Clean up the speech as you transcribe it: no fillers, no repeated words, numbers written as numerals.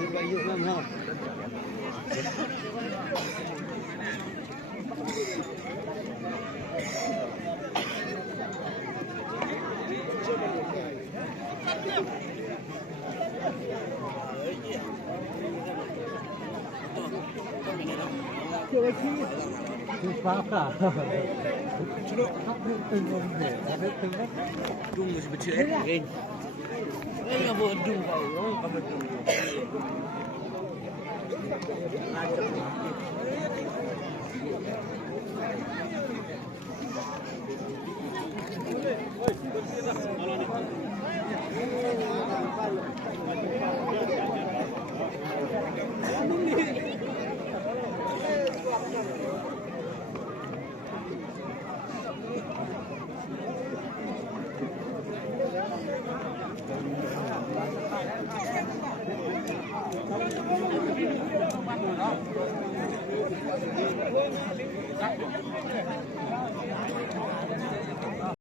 đi vay dụng lắm ha. Papa. Dung is betul kan? Ini apa dung kau? Kamu dung. Thank you.